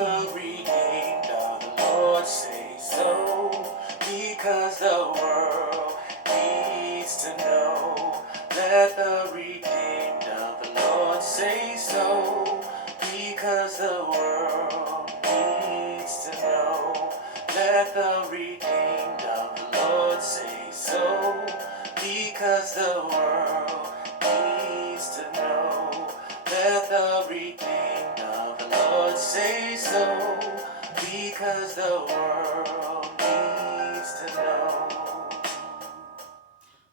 the redeemed of the Lord say so, because the world needs to know. Let the redeemed of the Lord say so, because the world needs to know. Let the redeemed of the Lord say so, because the world needs to know. Let the redeemed of the Lord say so, because the world needs to know.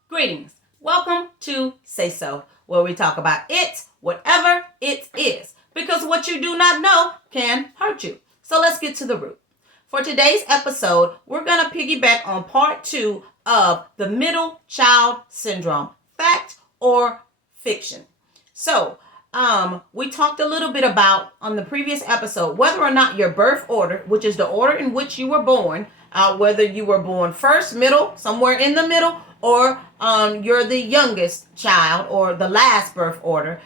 Greetings. Welcome to Say So, where we talk about it, whatever it is, because what you do not know can hurt you. So let's get to the root. For today's episode, we're going to piggyback on part 2 of the middle child syndrome, fact or fiction. So, we talked a little bit about on the previous episode whether or not your birth order, which is the order in which you were born, whether you were born first, middle, somewhere in the middle, or you're the youngest child or the last birth order,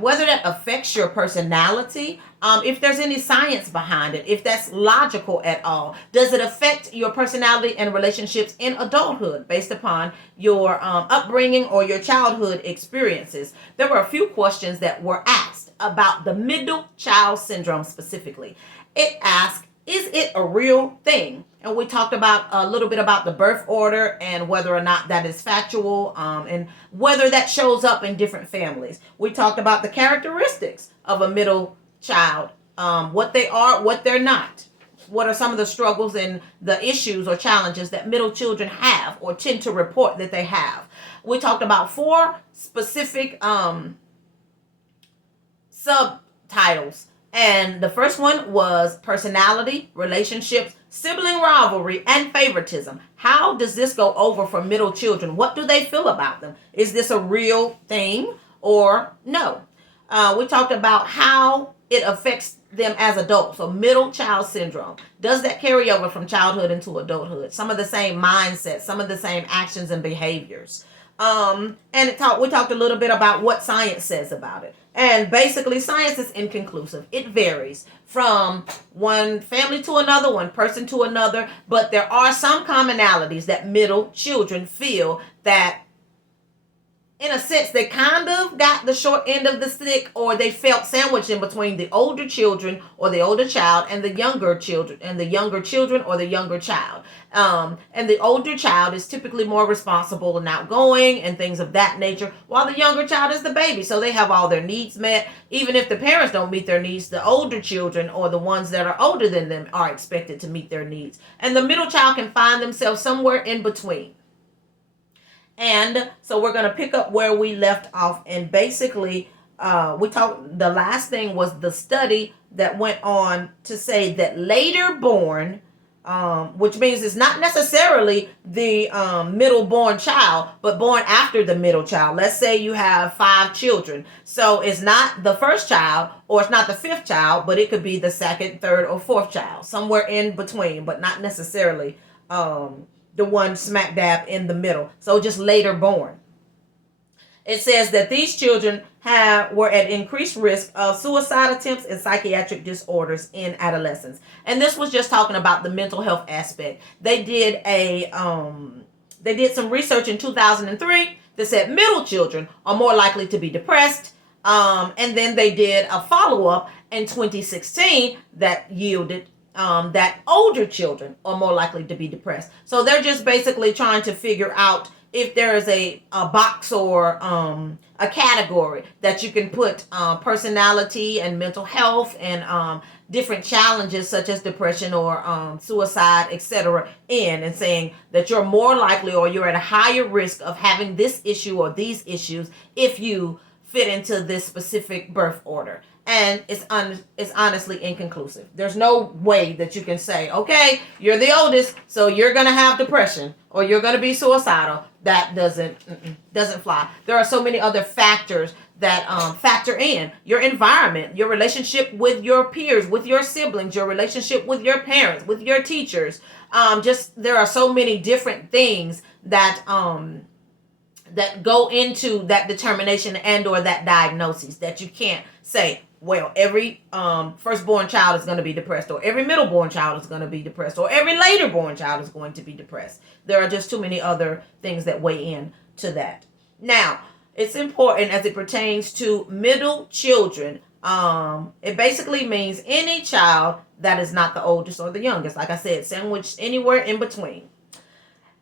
whether that affects your personality, if there's any science behind it, if that's logical at all. Does it affect your personality and relationships in adulthood based upon your upbringing or your childhood experiences? There were a few questions that were asked about the middle child syndrome specifically. It asked, is it a real thing? And we talked about a little bit about the birth order and whether or not that is factual, and whether that shows up in different families. We talked about the characteristics of a middle child, what they are, what they're not. What are some of the struggles and the issues or challenges that middle children have or tend to report that they have. We talked about 4 specific subtitles. And the first one was personality, relationships, sibling rivalry, and favoritism. How does this go over for middle children? What do they feel about them? Is this a real thing or no? We talked about how it affects them as adults. So middle child syndrome. Does that carry over from childhood into adulthood? Some of the same mindsets, some of the same actions and behaviors. And we talked a little bit about what science says about it. And basically, science is inconclusive. It varies from one family to another, one person to another. But there are some commonalities that middle children feel that, in a sense, they kind of got the short end of the stick, or they felt sandwiched in between the older children or the older child and the younger children or the younger child. And the older child is typically more responsible and outgoing and things of that nature, while the younger child is the baby. So they have all their needs met. Even if the parents don't meet their needs, the older children or the ones that are older than them are expected to meet their needs. And the middle child can find themselves somewhere in between. And so we're going to pick up where we left off. And basically, the last thing was the study that went on to say that later born, which means it's not necessarily the middle born child, but born after the middle child. Let's say you have 5 children. So it's not the first child or it's not the 5th child, but it could be the 2nd, 3rd, or 4th child, somewhere in between, but not necessarily the one smack dab in the middle. So just later born. It says that these children were at increased risk of suicide attempts and psychiatric disorders in adolescence. And this was just talking about the mental health aspect. They did some research in 2003 that said middle children are more likely to be depressed. And then they did a follow-up in 2016 that yielded that older children are more likely to be depressed. So they're just basically trying to figure out if there is a box or a category that you can put personality and mental health and different challenges such as depression or suicide, etc. in, and saying that you're more likely or you're at a higher risk of having this issue or these issues if you fit into this specific birth order. And it's honestly inconclusive. There's no way that you can say, okay, you're the oldest, so you're going to have depression or you're going to be suicidal. That doesn't fly. There are so many other factors that factor in your environment, your relationship with your peers, with your siblings, your relationship with your parents, with your teachers. There are so many different things that that go into that determination and or that diagnosis that you can't say well, every firstborn child is going to be depressed, or every middleborn child is going to be depressed, or every laterborn child is going to be depressed. There are just too many other things that weigh in to that. Now, it's important as it pertains to middle children. It basically means any child that is not the oldest or the youngest. Like I said, sandwiched anywhere in between.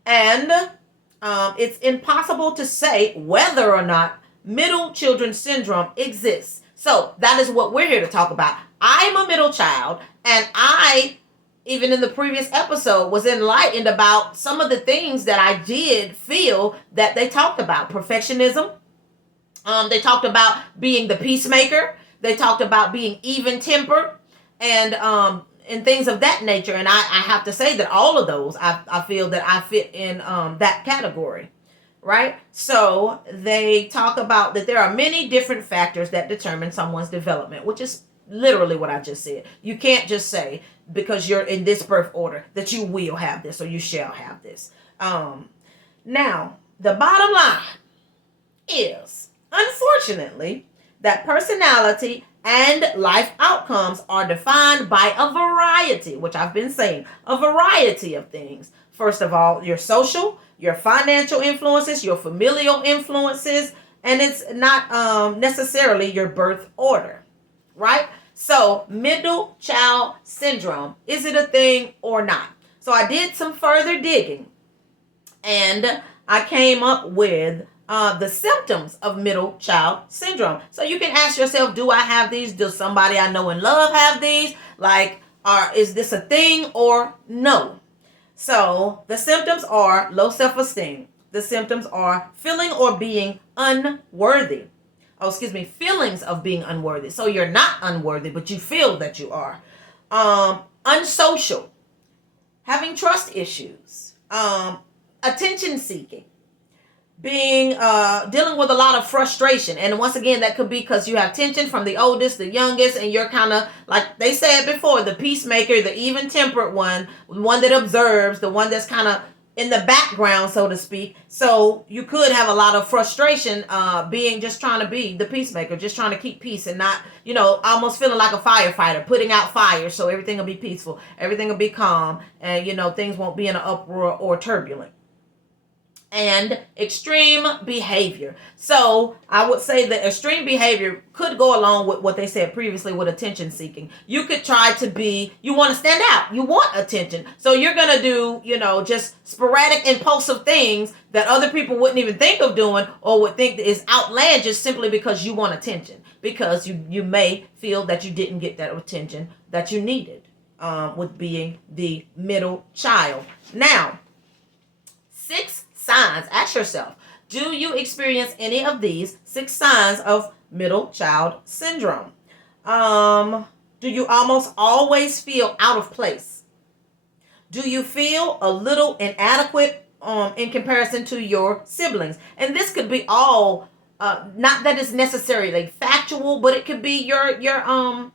And it's impossible to say whether or not middle children syndrome exists. So that is what we're here to talk about. I'm a middle child, and I, even in the previous episode, was enlightened about some of the things that I did feel that they talked about. Perfectionism. They talked about being the peacemaker. They talked about being even-tempered, and things of that nature. And I have to say that all of those, I feel that I fit in that category. Right? So they talk about that there are many different factors that determine someone's development, which is literally what I just said. You can't just say because you're in this birth order that you will have this or you shall have this. Now, the bottom line is, unfortunately, that personality and life outcomes are defined by a variety, which I've been saying, a variety of things. First of all, your social, your financial influences, your familial influences, and it's not necessarily your birth order, right? So, middle child syndrome, is it a thing or not? So I did some further digging, and I came up with the symptoms of middle child syndrome. So you can ask yourself, do I have these? Does somebody I know and love have these? Like, is this a thing or no? So the symptoms are low self-esteem. The symptoms are feeling or being unworthy. Feelings of being unworthy. So you're not unworthy, but you feel that you are. Unsocial. Having trust issues. Attention seeking. Dealing with a lot of frustration. And once again, that could be because you have tension from the oldest, the youngest, and you're kind of, like they said before, the peacemaker, the even-tempered one that observes, the one that's kind of in the background, so to speak. So you could have a lot of frustration just trying to be the peacemaker, just trying to keep peace and not, almost feeling like a firefighter, putting out fires so everything will be peaceful, everything will be calm, and, things won't be in an uproar or turbulent. And extreme behavior. So I would say that extreme behavior could go along with what they said previously with attention seeking. You could try to you want to stand out. You want attention. So you're going to do, just sporadic, impulsive things that other people wouldn't even think of doing or would think is outlandish simply because you want attention. Because you may feel that you didn't get that attention that you needed with being the middle child. Now, 6 signs. Ask yourself, do you experience any of these 6 signs of middle child syndrome? Do you almost always feel out of place? Do you feel a little inadequate in comparison to your siblings? And this could be all not that it's necessarily factual, but it could be your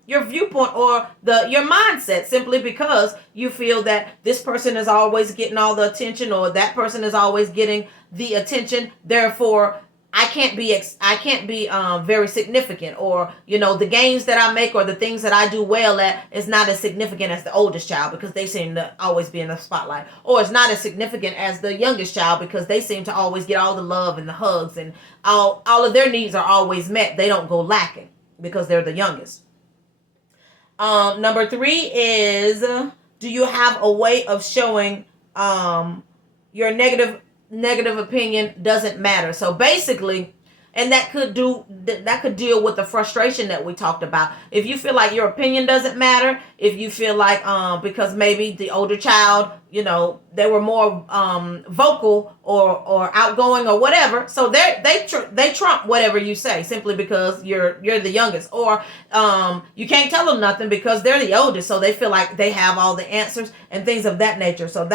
viewpoint or your mindset, simply because you feel that this person is always getting all the attention or that person is always getting the attention. Therefore, I can't be very significant, or the gains that I make or the things that I do well at is not as significant as the oldest child because they seem to always be in the spotlight, or it's not as significant as the youngest child because they seem to always get all the love and the hugs and all of their needs are always met. They don't go lacking because they're the youngest. Number 3 is, do you have a way of showing your negative opinion doesn't matter? So basically, and that could deal with the frustration that we talked about. If you feel like your opinion doesn't matter, if you feel like because maybe the older child, they were more vocal or outgoing or whatever, so they trump whatever you say simply because you're the youngest, or you can't tell them nothing because they're the oldest, so they feel like they have all the answers and things of that nature. So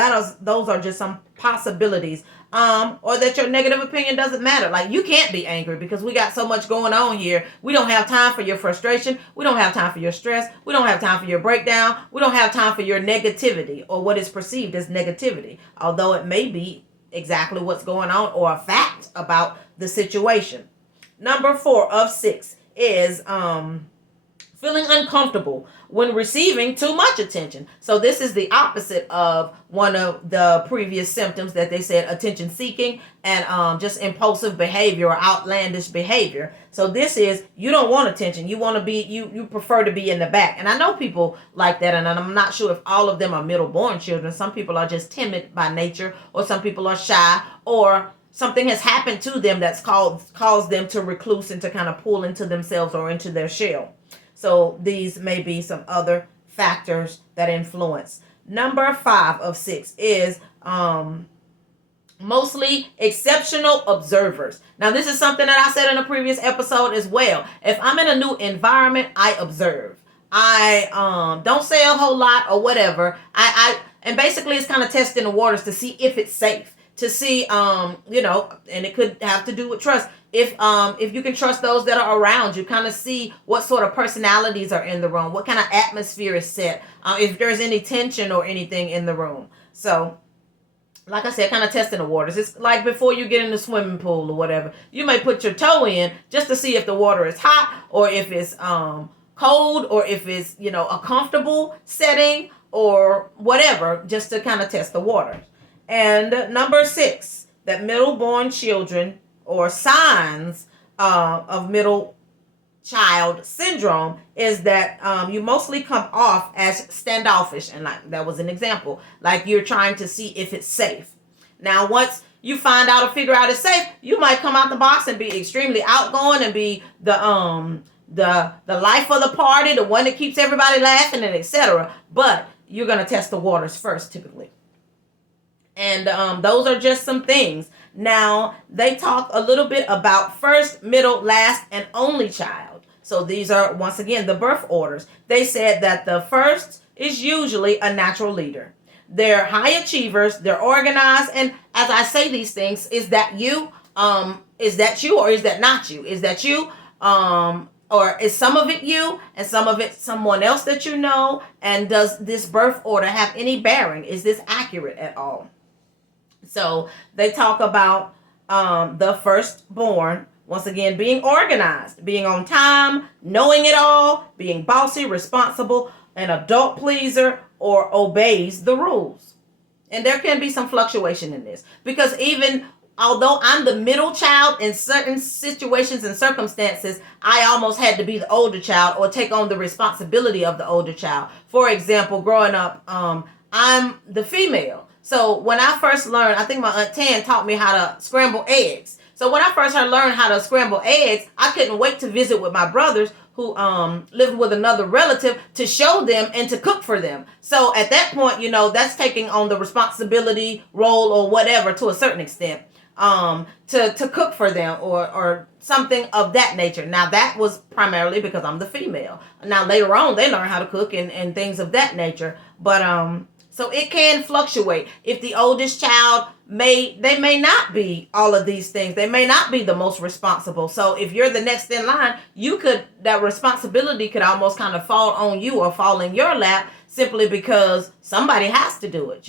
those are just some possibilities. Or that your negative opinion doesn't matter. Like, you can't be angry because we got so much going on here. We don't have time for your frustration. We don't have time for your stress. We don't have time for your breakdown. We don't have time for your negativity or what is perceived as negativity, although it may be exactly what's going on or a fact about the situation. Number 4 of 6 is feeling uncomfortable when receiving too much attention. So this is the opposite of one of the previous symptoms that they said, attention seeking and just impulsive behavior or outlandish behavior. So this is, you don't want attention. You want to be, you prefer to be in the back. And I know people like that, and I'm not sure if all of them are middle born children. Some people are just timid by nature, or some people are shy, or something has happened to them that's caused them to recluse and to kind of pull into themselves or into their shell. So these may be some other factors that influence. Number 5 of 6 is mostly exceptional observers. Now, this is something that I said in a previous episode as well. If I'm in a new environment, I observe. I don't say a whole lot or whatever. And basically it's kind of testing the waters to see if it's safe. To see, and it could have to do with trust. If you can trust those that are around you, kind of see what sort of personalities are in the room, what kind of atmosphere is set, if there's any tension or anything in the room. So, like I said, kind of testing the waters. It's like before you get in the swimming pool or whatever, you may put your toe in just to see if the water is hot or if it's cold or if it's a comfortable setting or whatever, just to kind of test the waters. And number 6, that middle-born children, or signs of middle child syndrome, is that you mostly come off as standoffish. And like that was an example, like you're trying to see if it's safe. Now, once you find out or figure out it's safe, you might come out the box and be extremely outgoing and be the life of the party, the one that keeps everybody laughing and etc. But you're going to test the waters first, typically. And those are just some things. Now, they talk a little bit about first, middle, last, and only child. So these are, once again, the birth orders. They said that the first is usually a natural leader. They're high achievers. They're organized. And as I say these things, is that you? Is that you, or is that not you? Is that you? Or is some of it you and some of it someone else that you know? And does this birth order have any bearing? Is this accurate at all? So they talk about the firstborn, once again, being organized, being on time, knowing it all, being bossy, responsible, an adult pleaser, or obeys the rules. And there can be some fluctuation in this, because even although I'm the middle child, in certain situations and circumstances, I almost had to be the older child or take on the responsibility of the older child. For example, growing up, I'm the female. So when I first learned, I think my Aunt Tan taught me how to scramble eggs. So when I first learned how to scramble eggs, I couldn't wait to visit with my brothers who lived with another relative to show them and to cook for them. So at that point, that's taking on the responsibility role or whatever to a certain extent, to cook for them or something of that nature. Now that was primarily because I'm the female. Now later on, they learn how to cook and things of that nature. But so it can fluctuate. If the oldest child may not be all of these things. They may not be the most responsible. So if you're the next in line, that responsibility could almost kind of fall on you or fall in your lap simply because somebody has to do it,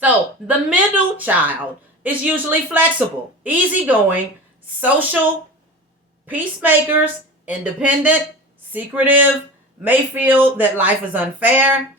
So the middle child is usually flexible, easygoing, social, peacemakers, independent, secretive, may feel that life is unfair,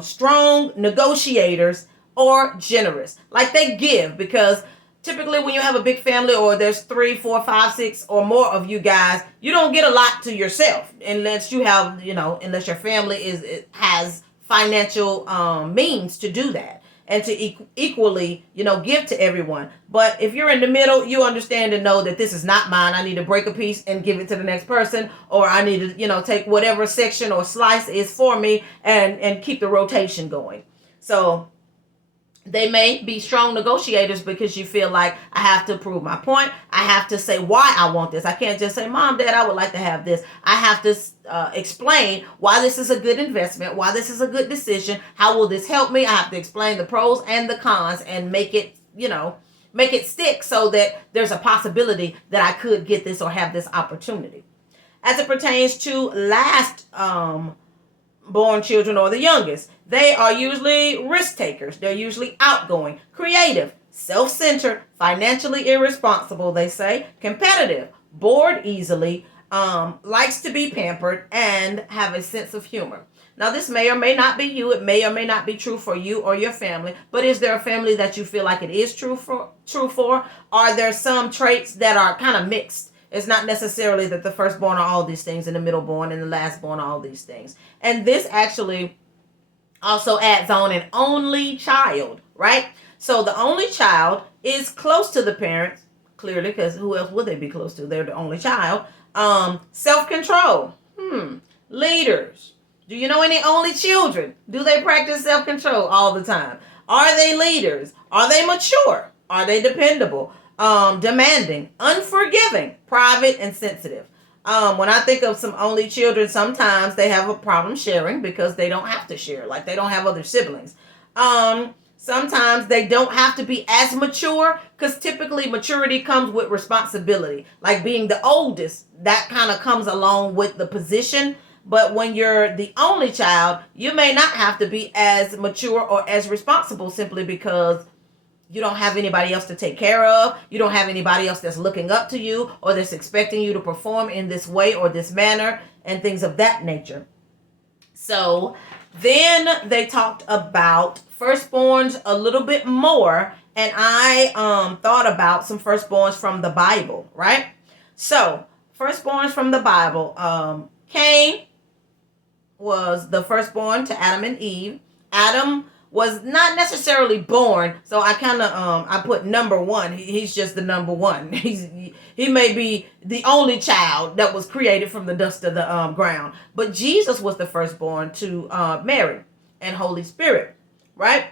strong negotiators, or generous. Like they give, because typically when you have a big family or there's 3, 4, 5, 6 or more of you guys, you don't get a lot to yourself unless you have, unless your family has financial means to do that and to equally, give to everyone. But if you're in the middle, you understand and know that this is not mine. I need to break a piece and give it to the next person, or I need to, take whatever section or slice is for me and keep the rotation going. So they may be strong negotiators because you feel like I have to prove my point. I have to say why I want this. I can't just say, Mom, Dad, I would like to have this. I have to explain why this is a good investment, why this is a good decision. How will this help me? I have to explain the pros and the cons and make it stick so that there's a possibility that I could get this or have this opportunity. As it pertains to last born children or the youngest, they are usually risk takers. They're usually outgoing, creative, self-centered, financially irresponsible, they say, competitive, bored easily, likes to be pampered, and have a sense of humor. Now, this may or may not be you. It may or may not be true for you or your family. But is there a family that you feel like it is true for? Are there some traits that are kind of mixed? It's not necessarily that the firstborn are all these things and the middleborn and the lastborn are all these things. And this actually also adds on an only child, right? So the only child is close to the parents, clearly, because who else would they be close to? They're the only child. Self-control. Leaders. Do you know any only children? Do they practice self-control all the time? Are they leaders? Are they mature? Are they dependable? Demanding, unforgiving, private, and sensitive. When I think of some only children, sometimes they have a problem sharing because they don't have to share, like they don't have other siblings. Sometimes they don't have to be as mature because typically maturity comes with responsibility. Like being the oldest, that kind of comes along with the position. But when you're the only child, you may not have to be as mature or as responsible simply because you don't have anybody else to take care of. You don't have anybody else that's looking up to you or that's expecting you to perform in this way or this manner and things of that nature. So then they talked about firstborns a little bit more, and I thought about some firstborns from the Bible, right? So firstborns from the Bible, Cain was the firstborn to Adam and Eve. Adam was not necessarily born, so I kind of I put number one. He's just the number one. He may be the only child that was created from the dust of the ground. But Jesus was the firstborn to Mary and Holy Spirit, right?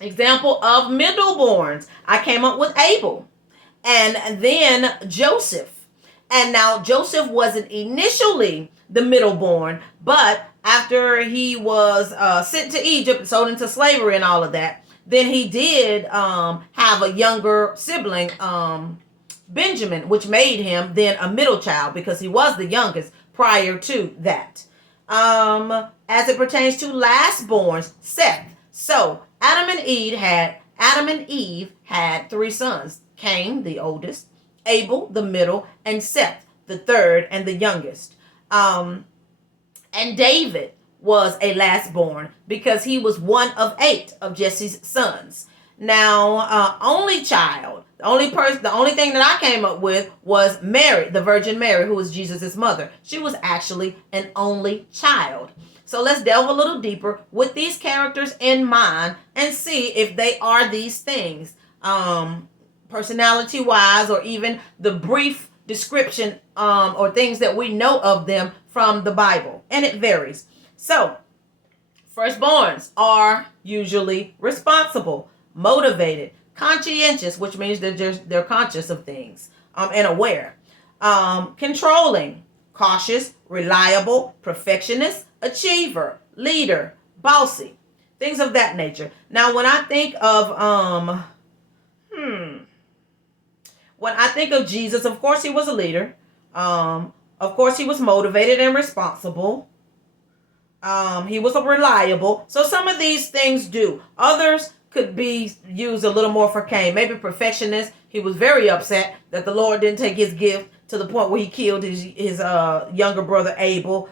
Example of middleborns. I came up with Abel, and then Joseph. And now Joseph wasn't initially the middleborn, but after he was sent to Egypt, sold into slavery and all of that, then he did have a younger sibling, Benjamin, which made him then a middle child because he was the youngest prior to that. As it pertains to lastborns, Seth. So Adam and Eve had three sons: Cain, the oldest; Abel, the middle; and Seth, the third and the youngest. And David was a lastborn because he was one of 8 of Jesse's sons. Now, only child, the only thing that I came up with was Mary, the Virgin Mary, who was Jesus' mother. She was actually an only child. So let's delve a little deeper with these characters in mind and see if they are these things, personality-wise, or even the brief description or things that we know of them from the Bible. And it varies. So, firstborns are usually responsible, motivated, conscientious, which means they're conscious of things, and aware. Controlling, cautious, reliable, perfectionist, achiever, leader, bossy, things of that nature. Now, when I think of when I think of Jesus, of course he was a leader. Of course he was motivated and responsible. He was reliable. So some of these things do. Others could be used a little more for Cain. Maybe perfectionist. He was very upset that the Lord didn't take his gift to the point where he killed his younger brother Abel.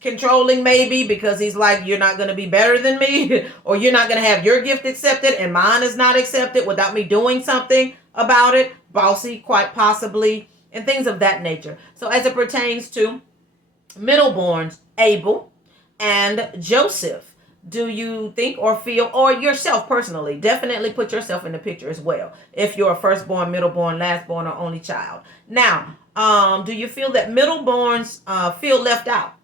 Controlling maybe because he's like, you're not going to be better than me, or you're not going to have your gift accepted and mine is not accepted without me doing something about it. Bossy, quite possibly, and things of that nature. So as it pertains to middleborns, Abel and Joseph, do you think or feel, or yourself personally, definitely put yourself in the picture as well, if you're a firstborn, middleborn, lastborn, or only child. Now, do you feel that middleborns feel left out?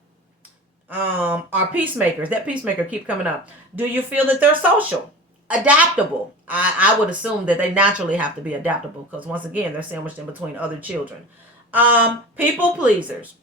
Are peacemakers? That peacemaker keep coming up. Do you feel that they're social, adaptable? I would assume that they naturally have to be adaptable because once again they're sandwiched in between other children. People pleasers.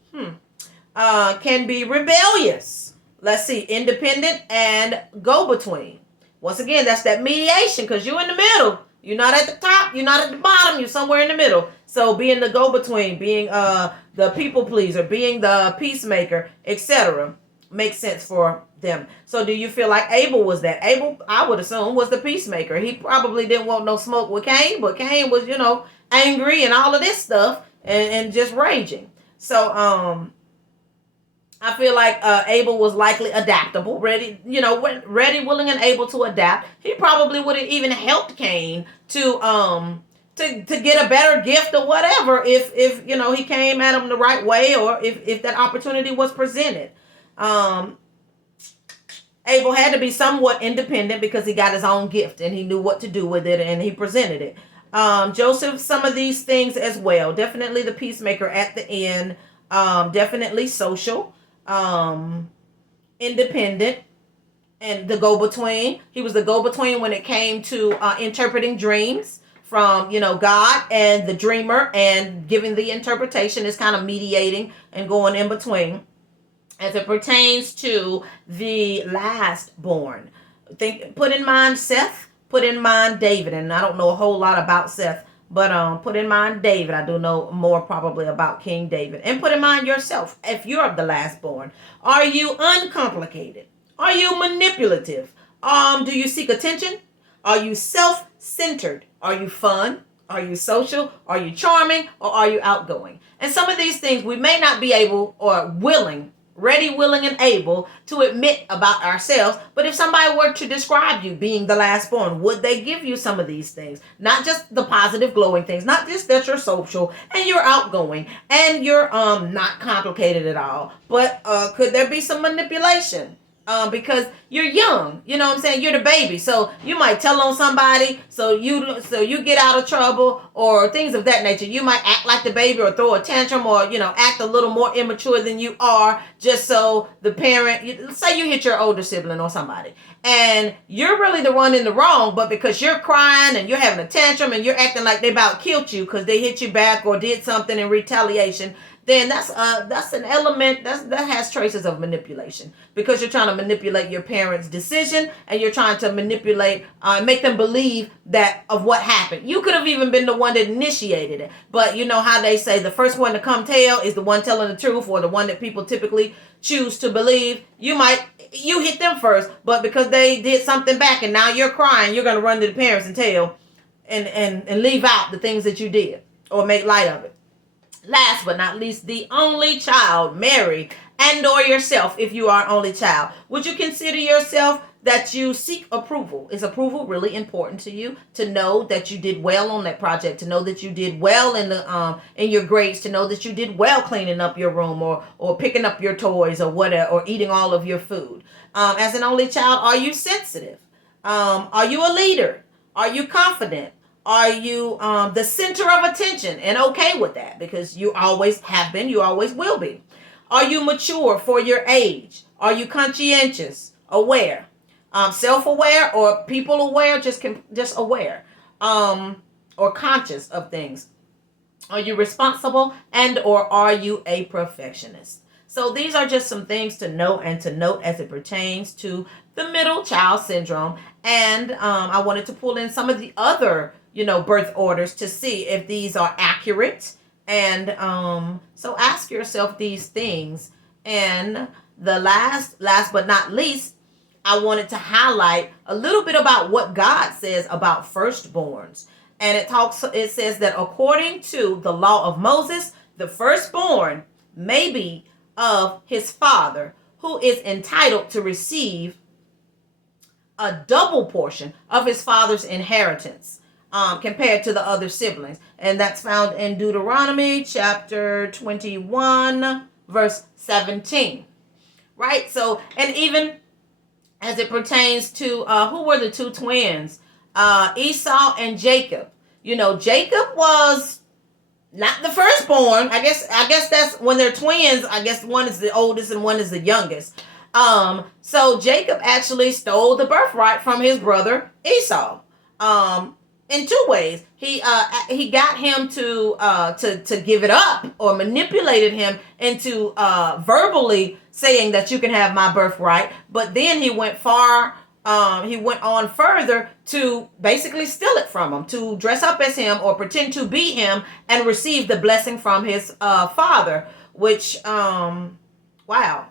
Can be rebellious. Let's see, independent and go-between. Once again, that's that mediation because you're in the middle. You're not at the top. You're not at the bottom. You're somewhere in the middle. So being the go-between, being the people pleaser, being the peacemaker, etc. make sense for them. So do you feel like Abel was that? Abel, I would assume, was the peacemaker. He probably didn't want no smoke with Cain, but Cain was, angry and all of this stuff and just raging. So I feel like Abel was likely adaptable, ready, ready, willing, and able to adapt. He probably would have even helped Cain to get a better gift or whatever if he came at him the right way, or if that opportunity was presented. Um, Abel had to be somewhat independent because he got his own gift and he knew what to do with it and he presented it. Joseph, some of these things as well. Definitely the peacemaker at the end. Definitely social, independent, and the go-between. He was the go-between when it came to interpreting dreams from God and the dreamer, and giving the interpretation is kind of mediating and going in between. As it pertains to the last born, put in mind Seth, put in mind David, and I don't know a whole lot about Seth, but put in mind David. I do know more probably about King David. And put in mind yourself, if you're the last born. Are you uncomplicated? Are you manipulative? Do you seek attention? Are you self-centered? Are you fun? Are you social? Are you charming? Or are you outgoing? And some of these things we may not be able or willing, ready, willing, and able to admit about ourselves. But if somebody were to describe you being the last born, would they give you some of these things? Not just the positive, glowing things, not just that you're social and you're outgoing and you're not complicated at all, but could there be some manipulation? Because you're young, you know what I'm saying? You're the baby, so you might tell on somebody, so you get out of trouble or things of that nature. You might act like the baby or throw a tantrum or act a little more immature than you are, just so the parent. Say you hit your older sibling or somebody, and you're really the one in the wrong, but because you're crying and you're having a tantrum and you're acting like they about killed you because they hit you back or did something in retaliation, then that's an element that has traces of manipulation, because you're trying to manipulate your parents' decision and you're trying to manipulate, make them believe that of what happened. You could have even been the one that initiated it, but you know how they say the first one to come tell is the one telling the truth, or the one that people typically choose to believe. You hit them first, but because they did something back and now you're crying, you're going to run to the parents and tell and leave out the things that you did or make light of it. Last but not least, the only child, Mary, and or yourself, if you are an only child. Would you consider yourself that you seek approval? Is approval really important to you? To know that you did well on that project, to know that you did well in your grades, to know that you did well cleaning up your room or picking up your toys or whatever, or eating all of your food. As an only child, are you sensitive? Are you a leader? Are you confident? Are you the center of attention and okay with that? Because you always have been, you always will be. Are you mature for your age? Are you conscientious, aware, self-aware, or people aware, just aware, or conscious of things? Are you responsible, and or are you a perfectionist? So these are just some things to know and to note as it pertains to the middle child syndrome. And I wanted to pull in some of the other birth orders to see if these are accurate. And so ask yourself these things. And the last but not least, I wanted to highlight a little bit about what God says about firstborns. And it says that according to the law of Moses, the firstborn may be of his father, who is entitled to receive a double portion of his father's inheritance, compared to the other siblings. And that's found in Deuteronomy chapter 21, verse 17. Right? So, and even as it pertains to who were the two twins? Esau and Jacob. Jacob was not the firstborn. I guess that's when they're twins. I guess one is the oldest and one is the youngest. So Jacob actually stole the birthright from his brother Esau. In two ways. He got him to give it up, or manipulated him into verbally saying that you can have my birthright. But then he went on further to basically steal it from him, to dress up as him or pretend to be him and receive the blessing from his father, which wow.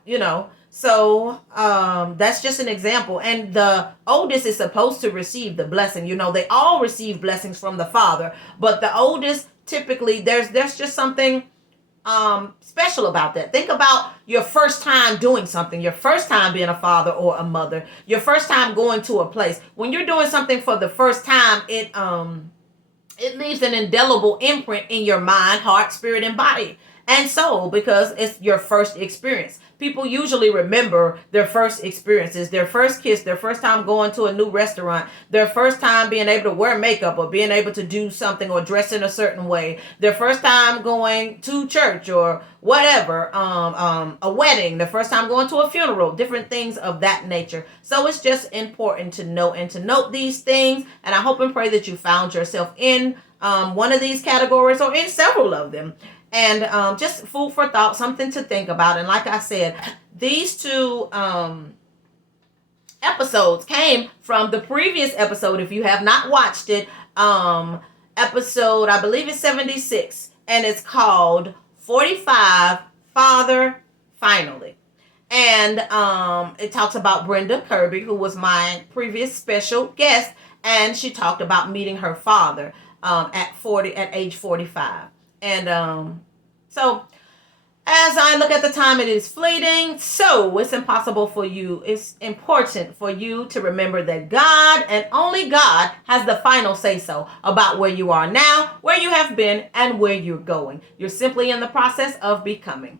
So that's just an example. And the oldest is supposed to receive the blessing. You know, they all receive blessings from the father, but the oldest typically there's just something special about that. Think about your first time doing something, your first time being a father or a mother, your first time going to a place. When you're doing something for the first time, it leaves an indelible imprint in your mind, heart, spirit, and body and soul, because it's your first experience. People usually remember their first experiences, their first kiss, their first time going to a new restaurant, their first time being able to wear makeup or being able to do something or dress in a certain way, their first time going to church or whatever, a wedding, the first time going to a funeral, different things of that nature. So it's just important to know and to note these things. And I hope and pray that you found yourself in one of these categories or in several of them. And just food for thought, something to think about. And like I said, these two episodes came from the previous episode. If you have not watched it, episode, I believe it's 76, and it's called 45 Father Finally. And it talks about Brenda Kirby, who was my previous special guest, and she talked about meeting her father at age 45. And so as I look at the time, it is fleeting. So it's important for you to remember that God and only God has the final say so about where you are now, where you have been, and where you're going. You're simply in the process of becoming.